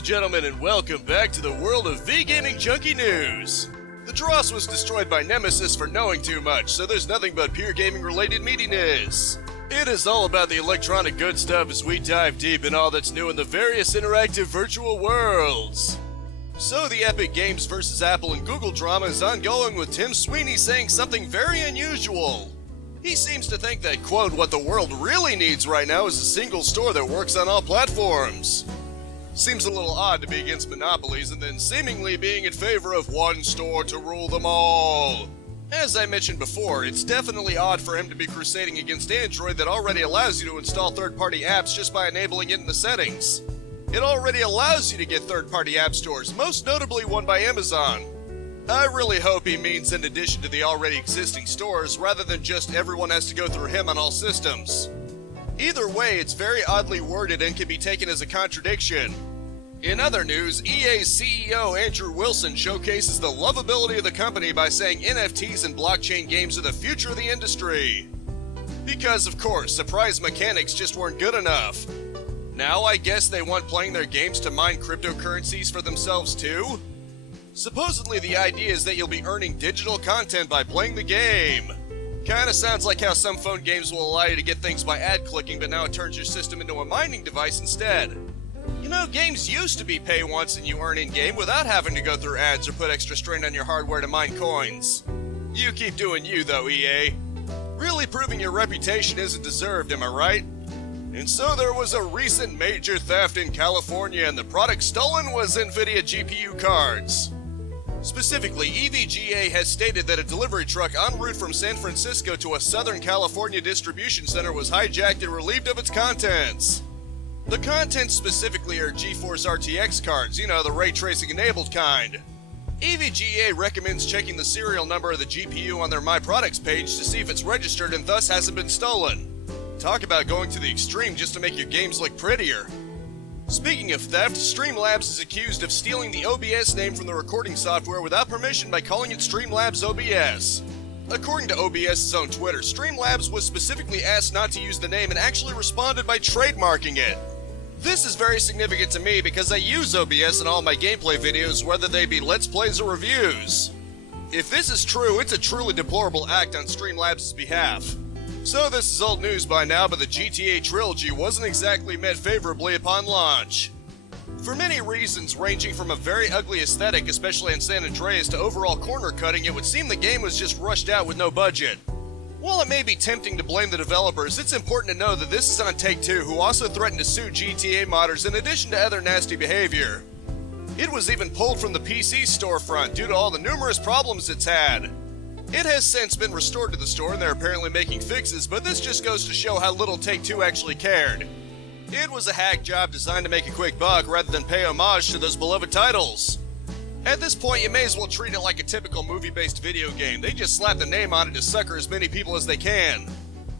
and gentlemen, and welcome back to the world of V-Gaming Junkie News. The Dross was destroyed by Nemesis for knowing too much, so there's nothing but pure gaming-related meatiness. It is all about the electronic good stuff as we dive deep in all that's new in the various interactive virtual worlds. So the Epic Games vs. Apple and Google drama is ongoing, with Tim Sweeney saying something very unusual. He seems to think that, quote, what the world really needs right now is a single store that works on all platforms. Seems a little odd to be against monopolies and then seemingly being in favor of one store to rule them all. As I mentioned before, it's definitely odd for him to be crusading against Android that already allows you to install third-party apps just by enabling it in the settings. It already allows you to get third-party app stores, most notably one by Amazon. I really hope he means in addition to the already existing stores, rather than just everyone has to go through him on all systems. Either way, it's very oddly worded and can be taken as a contradiction. In other news, EA's CEO Andrew Wilson showcases the lovability of the company by saying NFTs and blockchain games are the future of the industry. Because, of course, surprise mechanics just weren't good enough. Now I guess they want playing their games to mine cryptocurrencies for themselves too? Supposedly the idea is that you'll be earning digital content by playing the game. Kinda sounds like how some phone games will allow you to get things by ad clicking, but now it turns your system into a mining device instead. You know, games used to be pay once and you earn in-game without having to go through ads or put extra strain on your hardware to mine coins. You keep doing you though, EA. Really proving your reputation isn't deserved, am I right? And so there was a recent major theft in California, and the product stolen was Nvidia GPU cards. Specifically, EVGA has stated that a delivery truck en route from San Francisco to a Southern California distribution center was hijacked and relieved of its contents. The contents specifically are GeForce RTX cards, you know, the ray tracing enabled kind. EVGA recommends checking the serial number of the GPU on their My Products page to see if it's registered and thus hasn't been stolen. Talk about going to the extreme just to make your games look prettier. Speaking of theft, Streamlabs is accused of stealing the OBS name from the recording software without permission by calling it Streamlabs OBS. According to OBS's own Twitter, Streamlabs was specifically asked not to use the name and actually responded by trademarking it. This is very significant to me because I use OBS in all my gameplay videos, whether they be Let's Plays or reviews. If this is true, it's a truly deplorable act on Streamlabs' behalf. So this is old news by now, but the GTA trilogy wasn't exactly met favorably upon launch. For many reasons, ranging from a very ugly aesthetic, especially in San Andreas, to overall corner cutting, it would seem the game was just rushed out with no budget. While it may be tempting to blame the developers, it's important to know that this is on Take-Two, who also threatened to sue GTA modders in addition to other nasty behavior. It was even pulled from the PC storefront due to all the numerous problems it's had. It has since been restored to the store and they're apparently making fixes, but this just goes to show how little Take-Two actually cared. It was a hack job designed to make a quick buck rather than pay homage to those beloved titles. At this point, you may as well treat it like a typical movie-based video game. They just slap the name on it to sucker as many people as they can.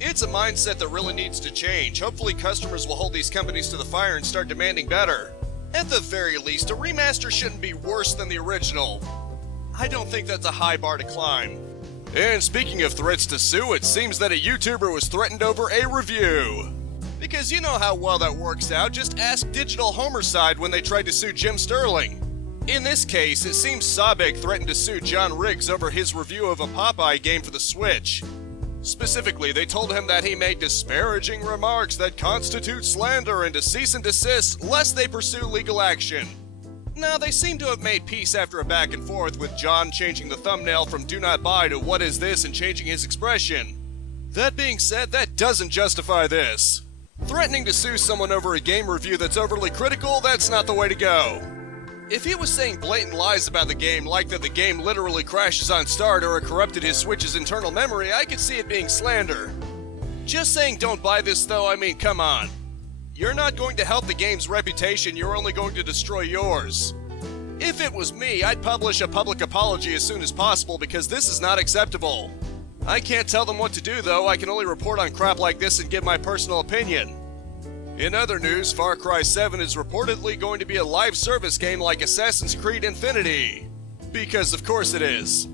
It's a mindset that really needs to change. Hopefully customers will hold these companies to the fire and start demanding better. At the very least, a remaster shouldn't be worse than the original. I don't think that's a high bar to climb. And speaking of threats to sue, it seems that a YouTuber was threatened over a review. Because you know how well that works out, just ask Digital Homicide when they tried to sue Jim Sterling. In this case, it seems Sabek threatened to sue John Riggs over his review of a Popeye game for the Switch. Specifically, they told him that he made disparaging remarks that constitute slander and to cease and desist lest they pursue legal action. Now, they seem to have made peace after a back and forth, with John changing the thumbnail from "Do Not Buy" to "What is this?" and changing his expression. That being said, that doesn't justify this. Threatening to sue someone over a game review that's overly critical, that's not the way to go. If he was saying blatant lies about the game, like that the game literally crashes on start or it corrupted his Switch's internal memory, I could see it being slander. Just saying don't buy this though, I mean, come on. You're not going to help the game's reputation, you're only going to destroy yours. If it was me, I'd publish a public apology as soon as possible because this is not acceptable. I can't tell them what to do though, I can only report on crap like this and give my personal opinion. In other news, Far Cry 7 is reportedly going to be a live service game like Assassin's Creed Infinity. Because of course it is.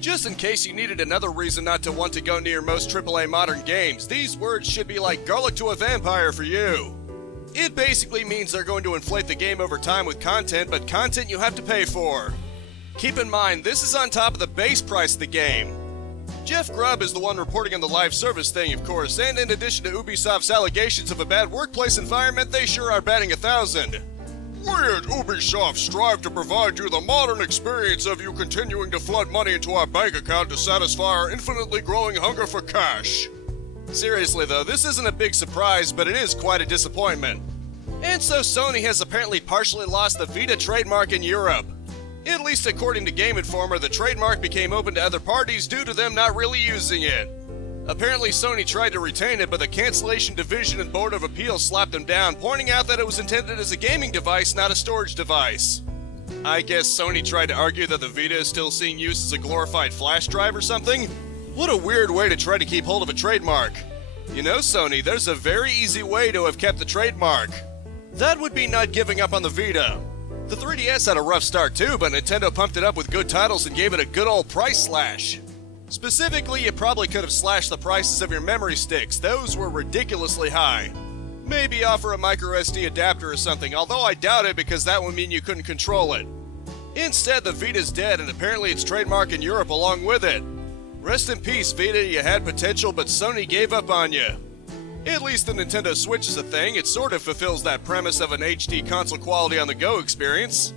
Just in case you needed another reason not to want to go near most AAA modern games, these words should be like garlic to a vampire for you. It basically means they're going to inflate the game over time with content, but content you have to pay for. Keep in mind, this is on top of the base price of the game. Jeff Grubb is the one reporting on the live service thing, of course, and in addition to Ubisoft's allegations of a bad workplace environment, they sure are batting 1,000. We at Ubisoft strive to provide you the modern experience of you continuing to flood money into our bank account to satisfy our infinitely growing hunger for cash. Seriously though, this isn't a big surprise, but it is quite a disappointment. And so Sony has apparently partially lost the Vita trademark in Europe. At least according to Game Informer, the trademark became open to other parties due to them not really using it. Apparently Sony tried to retain it, but the Cancellation Division and Board of Appeals slapped them down, pointing out that it was intended as a gaming device, not a storage device. I guess Sony tried to argue that the Vita is still seeing use as a glorified flash drive or something? What a weird way to try to keep hold of a trademark. You know, Sony, there's a very easy way to have kept the trademark. That would be not giving up on the Vita. The 3DS had a rough start too, but Nintendo pumped it up with good titles and gave it a good old price slash. Specifically, you probably could have slashed the prices of your memory sticks. Those were ridiculously high. Maybe offer a microSD adapter or something, although I doubt it because that would mean you couldn't control it. Instead, the Vita's dead and apparently its trademark in Europe along with it. Rest in peace, Vita, you had potential, but Sony gave up on you. At least the Nintendo Switch is a thing. It sort of fulfills that premise of an HD console quality on the go experience.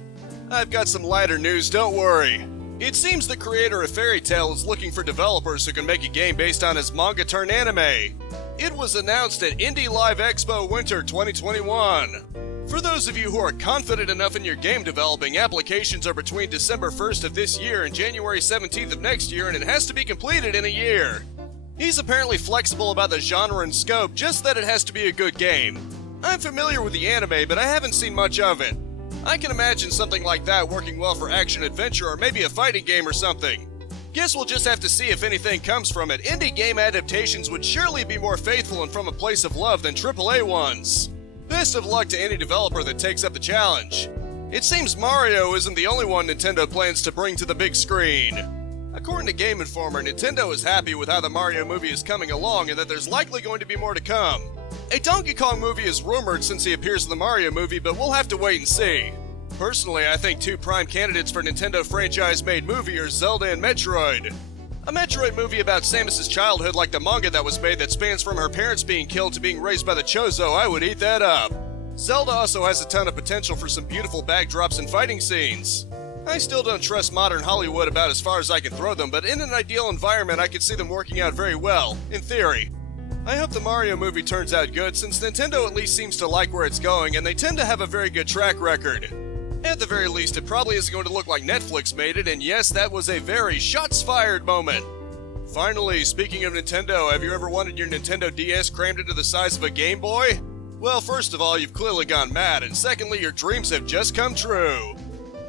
I've got some lighter news, don't worry. It seems the creator of Fairy Tail is looking for developers who can make a game based on his manga-turned-anime. It was announced at Indie Live Expo Winter 2021. For those of you who are confident enough in your game developing, applications are between December 1st of this year and January 17th of next year, and it has to be completed in a year. He's apparently flexible about the genre and scope, just that it has to be a good game. I'm familiar with the anime, but I haven't seen much of it. I can imagine something like that working well for action-adventure or maybe a fighting game or something. Guess we'll just have to see if anything comes from it. Indie game adaptations would surely be more faithful and from a place of love than AAA ones. Best of luck to any developer that takes up the challenge. It seems Mario isn't the only one Nintendo plans to bring to the big screen. According to Game Informer, Nintendo is happy with how the Mario movie is coming along and that there's likely going to be more to come. A Donkey Kong movie is rumored since he appears in the Mario movie, but we'll have to wait and see. Personally, I think two prime candidates for Nintendo franchise-made movie are Zelda and Metroid. A Metroid movie about Samus's childhood like the manga that was made that spans from her parents being killed to being raised by the Chozo, I would eat that up. Zelda also has a ton of potential for some beautiful backdrops and fighting scenes. I still don't trust modern Hollywood about as far as I can throw them, but in an ideal environment I could see them working out very well, in theory. I hope the Mario movie turns out good, since Nintendo at least seems to like where it's going, and they tend to have a very good track record. At the very least, it probably isn't going to look like Netflix made it, and yes, that was a very shots-fired moment. Finally, speaking of Nintendo, have you ever wanted your Nintendo DS crammed into the size of a Game Boy? Well, first of all, you've clearly gone mad, and secondly, your dreams have just come true.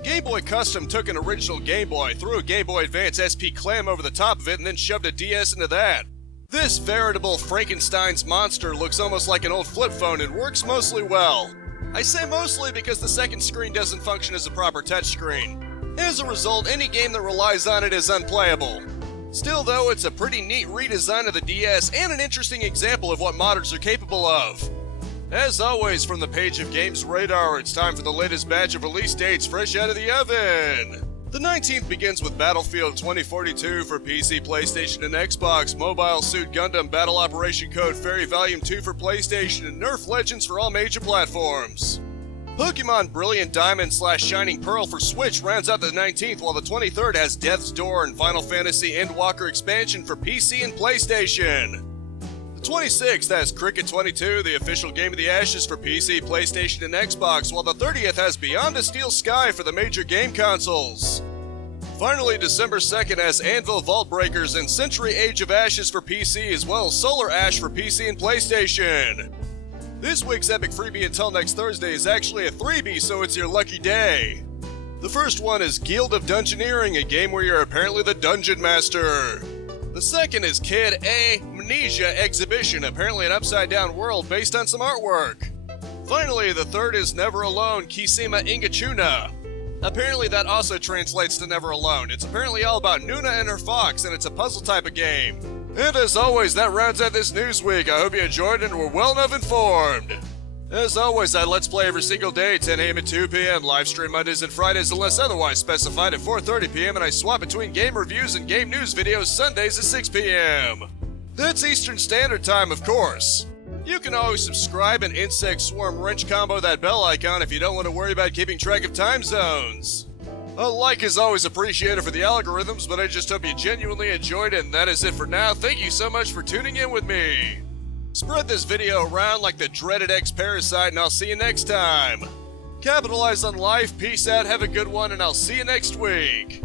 Game Boy Custom took an original Game Boy, threw a Game Boy Advance SP clam over the top of it, and then shoved a DS into that. This veritable Frankenstein's monster looks almost like an old flip phone and works mostly well. I say mostly because the second screen doesn't function as a proper touchscreen. As a result, any game that relies on it is unplayable. Still though, it's a pretty neat redesign of the DS and an interesting example of what modders are capable of. As always, from the page of Games Radar, it's time for the latest batch of release dates fresh out of the oven. The 19th begins with Battlefield 2042 for PC, PlayStation, and Xbox, Mobile Suit Gundam Battle Operation Code Fairy Volume 2 for PlayStation, and Nerf Legends for all major platforms. Pokemon Brilliant Diamond / Shining Pearl for Switch rounds out the 19th, while the 23rd has Death's Door and Final Fantasy Endwalker Expansion for PC and PlayStation. The 26th has Cricket 22, the official Game of the Ashes for PC, PlayStation, and Xbox, while the 30th has Beyond a Steel Sky for the major game consoles. Finally, December 2nd has Anvil Vault Breakers and Century Age of Ashes for PC, as well as Solar Ash for PC and PlayStation. This week's epic freebie until next Thursday is actually a freebie, so it's your lucky day. The first one is Guild of Dungeoneering, a game where you're apparently the Dungeon Master. The second is Kid A Amnesia Exhibition, apparently an upside-down world based on some artwork. Finally, the third is Never Alone Kisima Ingachuna. Apparently that also translates to Never Alone. It's apparently all about Nuna and her fox, and it's a puzzle type of game. And as always, that rounds out this news week. I hope you enjoyed it and were well enough informed. As always, I Let's Play every single day, 10 a.m. and 2 p.m, live stream Mondays and Fridays unless otherwise specified at 4:30 p.m, and I swap between game reviews and game news videos Sundays at 6 p.m. That's Eastern Standard Time, of course. You can always subscribe and insect swarm wrench combo that bell icon if you don't want to worry about keeping track of time zones. A like is always appreciated for the algorithms, but I just hope you genuinely enjoyed it, and that is it for now. Thank you so much for tuning in with me. Spread this video around like the dreaded X-Parasite, and I'll see you next time. Capitalize on life, peace out, have a good one, and I'll see you next week.